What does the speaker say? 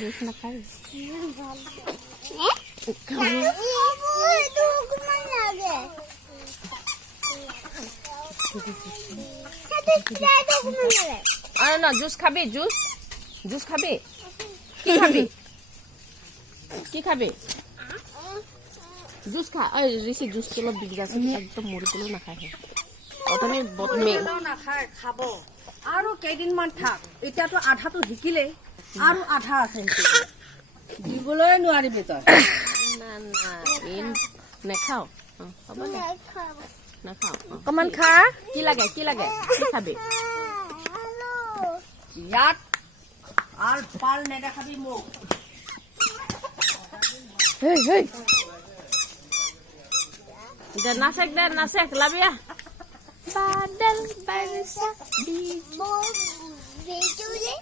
juice নাখায় আরে না জুস খাবি জুস জুস খাবি কি খাবি কি খাবি জুস খা ওই ঋষি জুস অলপ দি যাচোন একদম মুড়িগুলো নাখায় অথনি নাখায় খাব আৰু কেইদিনমান থাক এতিয়াতো আধাটো শিকিলে আৰু আধা আছে দিবলৈ নোৱাৰিবি তই না না এই নেখাও হ'ব দে নাখাও অকমান খা কি লাগে কি খাবি ইয়াত আৰু পাল নেদেখাবি মোক হেই হেই দে নাচেক লাবিয়া বাদল বৰসা বিজুলী